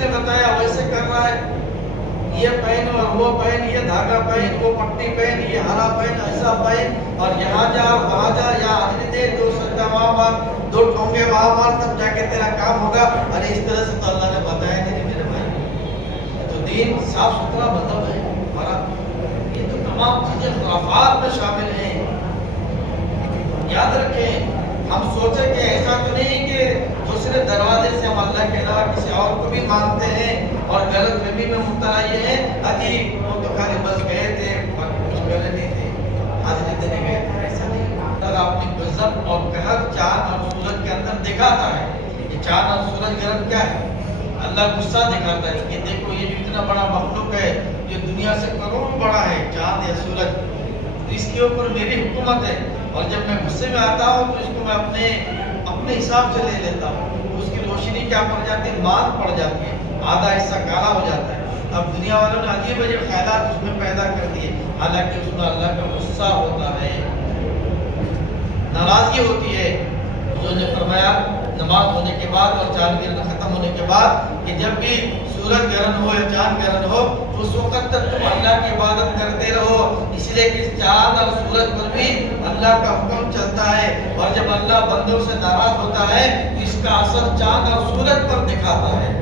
نے بتایا ویسے کر رہا ہے، یہ پہن اور وہ پہن، یہ دھاگا پہن، وہ پٹی پہن، یہ ہرا پہن، ایسا پہن، اور یہاں جا اور وہاں جا، یا حاضری دے، 2 سجدہ وہاں مار، 2 ٹھونگے وہاں مار، تب جا کے تیرا کام ہوگا۔ ارے اس طرح سے تو اللہ نے بتایا نہیں میرے بھائی۔ تو دین صاف ستھرا مذہب ہے ہمارا، یہ تو تمام چیزیں خرافات میں شامل ہیں۔ یاد رکھیں، ہم سوچیں کہ ایسا تو نہیں کہ دوسرے دروازے سے ہم اللہ کے علاوہ کسی اور کو بھی مانتے ہیں اور غلط فہمی میں مبتلا یہ ہیں، اجی وہ تو خالی بس گئے تھے، کچھ کرے نہیں تھے، حاضری دینے گئے تھے، ایسا نہیں۔ اگر اپنی غضب اور قہر چاند اور سورج کے اندر دکھاتا ہے، یہ چاند اور سورج گرم کیا ہے؟ اللہ غصہ دکھاتا ہے کہ دیکھو یہ جو اتنا بڑا مخلوق ہے، جو دنیا سے کروڑوں بڑا ہے، چاند یا سورج، اس کے اوپر میری حکومت ہے، اور جب میں غصے میں آتا ہوں تو اس کو میں اپنے حساب سے لے لیتا ہوں، اس کی روشنی کیا پڑ جاتی ہے؟ مار پڑ جاتی ہے، آدھا حصہ کالا ہو جاتا ہے۔ اب دنیا والوں نے عجیب عجیب خیالات اس میں پیدا کر دیے، حالانکہ اس میں اللہ کا غصہ ہوتا ہے، ناراضگی ہوتی ہے۔ حضور نے فرمایا نماز ہونے کے بعد اور چاند گرنا ختم ہونے کے بعد کہ جب بھی سورج گرہن ہو یا چاند گرہن ہو تو اس وقت تک تم اللہ کی عبادت کرتے رہو، اس لیے کہ چاند اور سورج پر بھی اللہ کا حکم چلتا ہے، اور جب اللہ بندوں سے ناراض ہوتا ہے تو اس کا اثر چاند اور سورج پر دکھاتا ہے۔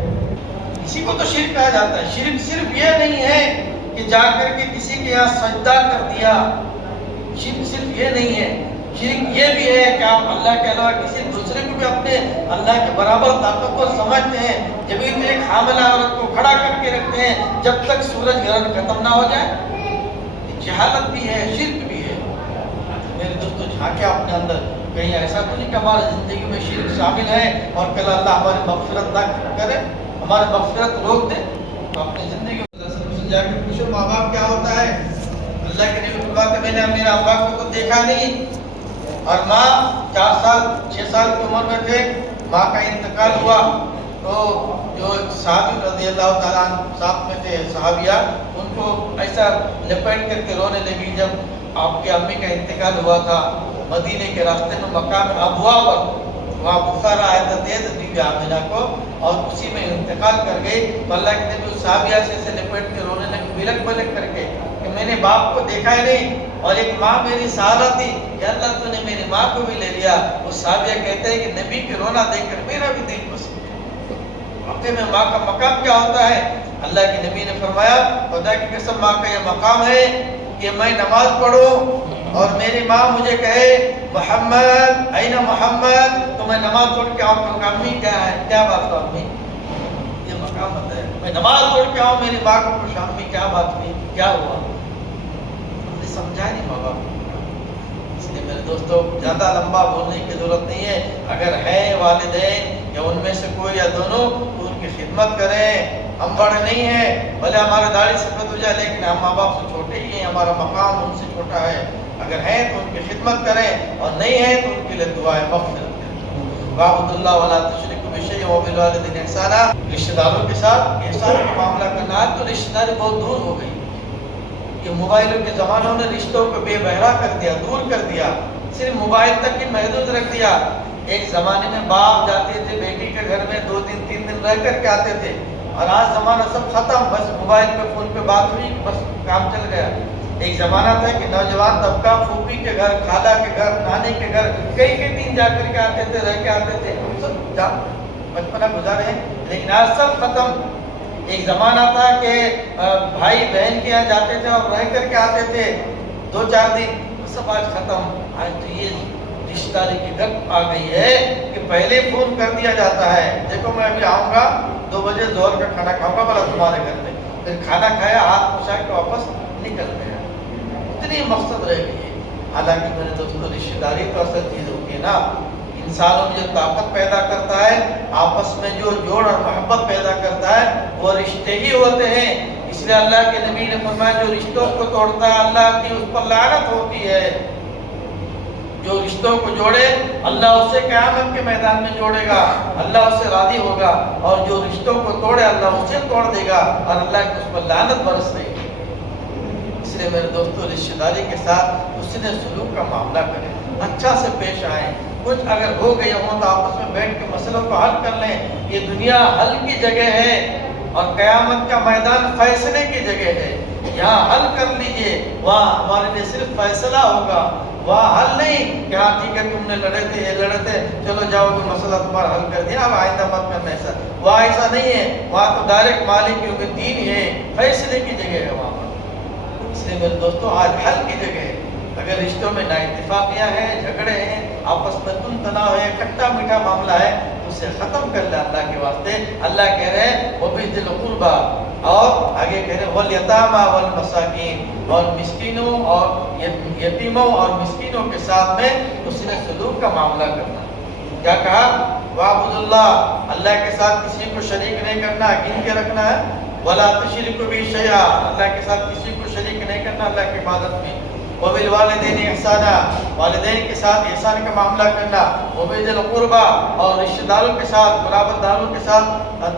اسی کو تو شرک کہا جاتا ہے۔ شرک صرف یہ نہیں ہے کہ جا کر کے کسی کے یہاں سجدہ کر دیا، شرک صرف یہ نہیں ہے، شرک یہ بھی ہے کہ آپ اللہ کے علاوہ کسی دوسرے کو بھی اپنے اللہ کے برابر طاقت کو سمجھتے ہیں، جب بھی ایک حاملہ عورت کو کھڑا کر کے رکھتے ہیں جب تک سورج گرہن ختم نہ ہو جائے، یہ جہالت بھی ہے، شرک بھی ہے۔ میرے دوستو جھانکے اپنے اندر، کہیں ایسا تو نہیں کہ ہماری زندگی میں شرک شامل ہے اور کل اللہ ہماری مغفرت نہ کرے، ہماری مغفرت روک دے، تو اپنی زندگی میں جا کے پوچھو ماں باپ کیا ہوتا ہے۔ اللہ کے نبی فرماتے میں نے میرے ابا کو تو دیکھا نہیں، اور ماں 4 سال 6 سال کی عمر میں تھے، ماں کا انتقال ہوا تو جو صحابی رضی اللہ تعالیٰ عنہ ساتھ میں تھے صحابیہ، ان کو ایسا لپیٹ کر کے رونے لگی۔ جب آپ کی امی کا انتقال ہوا تھا مدینے کے راستے میں مقام ابوا پر، وہاں بخار آیا تھا تیز بی بی آمنہ کو، اور اسی میں انتقال کر گئی، تو اللہ کے نبی اس صحابیہ سے لپیٹ کے رونے لگے، بلک بلک کر کے کہ میں نے باپ کو دیکھا ہی نہیں، اور ایک ماں میری سہارا تھی، یا اللہ تو نے میری ماں کو بھی لے لیا۔ وہ صحابیہ کہتے ہیں کہ نبی کے رونا دیکھ کر میرا بھی دل پسند، واقعی میں ماں کا مقام کیا ہوتا ہے۔ اللہ کے نبی نے فرمایا خدا کی قسم ماں کا یہ مقام ہے کہ میں نماز پڑھوں اور میری ماں مجھے کہے محمد این محمد، تو میں نماز پڑھ کے آؤں کہ امی کیا ہے، کیا بات ہو امی، یہ مقام ہوتا ہے۔ میں نماز پڑھ کے آؤں میری ماں کو پوچھا امی کیا بات ہوئی، کیا ہوا، سمجھا نہیں ماں باپ۔ اس لیے میرے دوستو زیادہ لمبا بولنے کی ضرورت نہیں ہے، اگر ہے والدین یا ان میں سے کوئی یا دونوں تو ان کی خدمت کریں۔ ہم بڑے نہیں ہیں، بھلے ہمارے داڑھی سفید ہو جائے لیکن ہم ماں باپ سے چھوٹے ہی ہیں، ہمارا مقام ان سے چھوٹا ہے۔ اگر ہیں تو ان کی خدمت کریں، اور نہیں ہیں تو ان کے لیے دعائیں مغفرت کریں۔ وَاعْبُدُوا اللَّهَ وَلَا تُشْرِكُوا بِهِ شَيْئًا وَبِالْوَالِدَيْنِ إِحْسَانًا۔ رشتہ داروں کے ساتھ احسان کا معاملہ کرنا ہے تو رشتہ داری بہت دور ہو گئی۔ یہ موبائلوں کے زمانوں نے رشتوں کو بے بہرا کر دیا، دور کر دیا، صرف موبائل تک ہی محدود رکھ دیا۔ ایک زمانے میں باپ جاتے تھے بیٹی کے گھر میں 2 دن 3 دن رہ کر کے آتے تھے، اور آج زمانہ سب ختم، بس موبائل پہ فون پہ بات ہوئی، بس کام چل گیا۔ ایک زمانہ تھا کہ نوجوان طبقہ پھوپھی کے گھر، خالہ کے گھر، نانے کے گھر کئی دن جا کر کے آتے تھے، رہ کے آتے تھے، ہم سب بچپنا گزارے ہیں، لیکن آج سب ختم۔ ایک زمانہ تھا کہ بھائی بہن کے یہاں جاتے تھے اور رہ کر کے آتے تھے 2-4 دن، سب آج ختم۔ آج تو یہ رشتہ داری کی گت آ گئی ہے کہ پہلے فون کر دیا جاتا ہے، دیکھو میں ابھی آؤں گا 2 بجے ظہر کا کھانا کھاؤں گا بھلا تمہارے گھر میں، پھر کھانا کھایا ہاتھ پوچھا کے واپس نکل گیا۔ اتنی مقصد رہ گئی ہے۔ حالانکہ میرے دوستوں رشتہ داری تو اصل چیز ہوتی ہے نا، انسانوں میں جو طاقت پیدا کرتا ہے، آپس میں جو جوڑ اور محبت پیدا کرتا ہے وہ رشتے ہی ہوتے ہیں۔ اس لیے اللہ کے نبی نے فرمایا جو رشتوں کو توڑتا ہے اللہ کی اس پر لعنت ہوتی ہے۔ جو رشتوں کو جوڑے اللہ اسے قیامت کے میدان میں جوڑے گا، اللہ اسے راضی ہوگا، اور جو رشتوں کو توڑے اللہ اسے توڑ دے گا اور اللہ کی اس پر لعنت برس دے گی۔ اس لیے میرے دوستو رشتہ داری کے ساتھ حسن سلوک کا معاملہ کریں، اچھا سے پیش آئیں، کچھ اگر ہو گئے ہوں تو آپس میں بیٹھ کے مسئلوں کو حل کر لیں۔ یہ دنیا حل کی جگہ ہے، اور قیامت کا میدان فیصلے کی جگہ ہے. یہاں حل کر لیجئے, وہاں ہمارے لیے صرف فیصلہ ہوگا, وہاں حل نہیں کہ ہاں ٹھیک ہے تم نے لڑے تھے, یہ لڑے تھے, چلو جاؤ کوئی مسئلہ تمہارا حل کر دیا, اب آئندہ مت کرنا ایسا. وہاں ایسا نہیں ہے, وہاں تو ڈائریکٹ مالک کی دین ہے, فیصلے کی جگہ ہے وہاں پر. اس لیے میرے دوستوں آج حل کی جگہ ہے. اگر رشتوں میں نااتفاقیاں ہیں, جھگڑے ہیں, آپس میں تناؤ ہے, کھٹا میٹھا معاملہ ہے, تو اسے ختم کر لے اللہ کے واسطے. اللہ کہہ رہے ہیں وہ بھی ذی القربیٰ, اور آگے کہہ رہے ہیں والیتامیٰ والمساکین, اور مسکینوں اور یتیموں اور مسکینوں کے ساتھ میں حسن سلوک کا معاملہ کرنا. کیا کہا؟ وَاعْبُدُوا اللَّهَ, اللہ کے ساتھ کسی کو شریک نہیں کرنا, گن کے رکھنا ہے. وَلَا تُشْرِكُوا بِهِ شَيْئًا, اللہ کے ساتھ کسی کو شریک نہیں کرنا اللہ کی عبادت میں. وَبِالْوَالِدَيْنِ إِحْسَانًا, والدین کے ساتھ احسان کا معاملہ کرنا. وَبِذِي الْقُرْبَىٰ, اور رشتہ داروں کے ساتھ, قرابت داروں کے ساتھ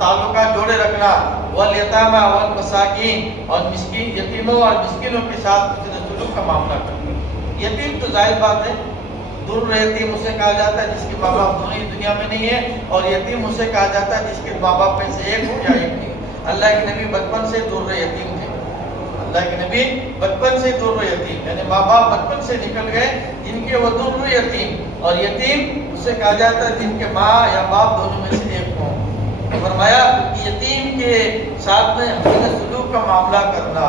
تعلقات جوڑے رکھنا. وَالْيَتَامَىٰ وَالْمَسَاکِينَ, اور مسکین, یتیموں اور مسکینوں کے ساتھ حسن سلوک کا معاملہ کرنا. یتیم تو ظاہر بات ہے, در یتیم اسے کہا جاتا ہے جس کے ماں باپ دونوں ہی دنیا میں نہیں ہے, اور یتیم اسے کہا جاتا ہے جس کے ماں باپ میں سے ایک ہو یا ایک نہیں. اللہ کے نبی بچپن سے در یتیم تھے. اللہ کے نبی بچپن سے در یتیم, یعنی ماں باپ بچپن سے نکل گئے جن کے وہ در یتیم, اور یتیم اسے کہا جاتا ہے جن کے ماں یا باپ دونوں میں سے ایک ہوں. فرمایا کہ یتیم کے ساتھ میں حسن سلوک کا معاملہ کرنا,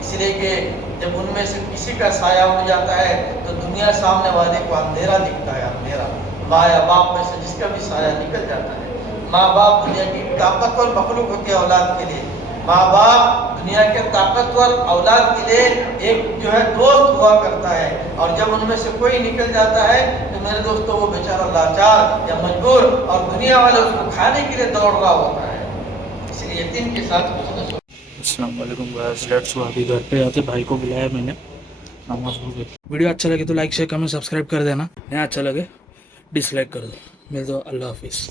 اس لیے کہ جب ان میں سے کسی کا سایہ اڑ جاتا ہے تو دنیا سامنے والے کو اندھیرا دکھتا ہے, اندھیرا. ماں یا باپ میں سے جس کا بھی سایہ نکل جاتا ہے. ماں باپ دنیا کی طاقتور مخلوق ہوتی ہے اولاد کے لیے. ماں باپ دنیا کے طاقتور اولاد کے لیے ایک جو ہے دوست ہوا کرتا ہے, اور جب ان میں سے کوئی نکل جاتا ہے تو میرے دوستوں وہ بیچارہ لاچار یا مجبور, اور دنیا والے اس کو کھانے کے لیے دوڑ رہا ہوتا ہے. اس لیے یتیم کے ساتھ السلام علیکم گائز, لیٹس گو. ابھی گھر پہ آتے بھائی کو بلایا میں نے, نماز ہو گئی. ویڈیو اچھا لگے تو لائک شیئر کمنٹ سبسکرائب کر دینا, نہیں اچھا لگے ڈس لائک کر دو. مل دو, اللہ حافظ.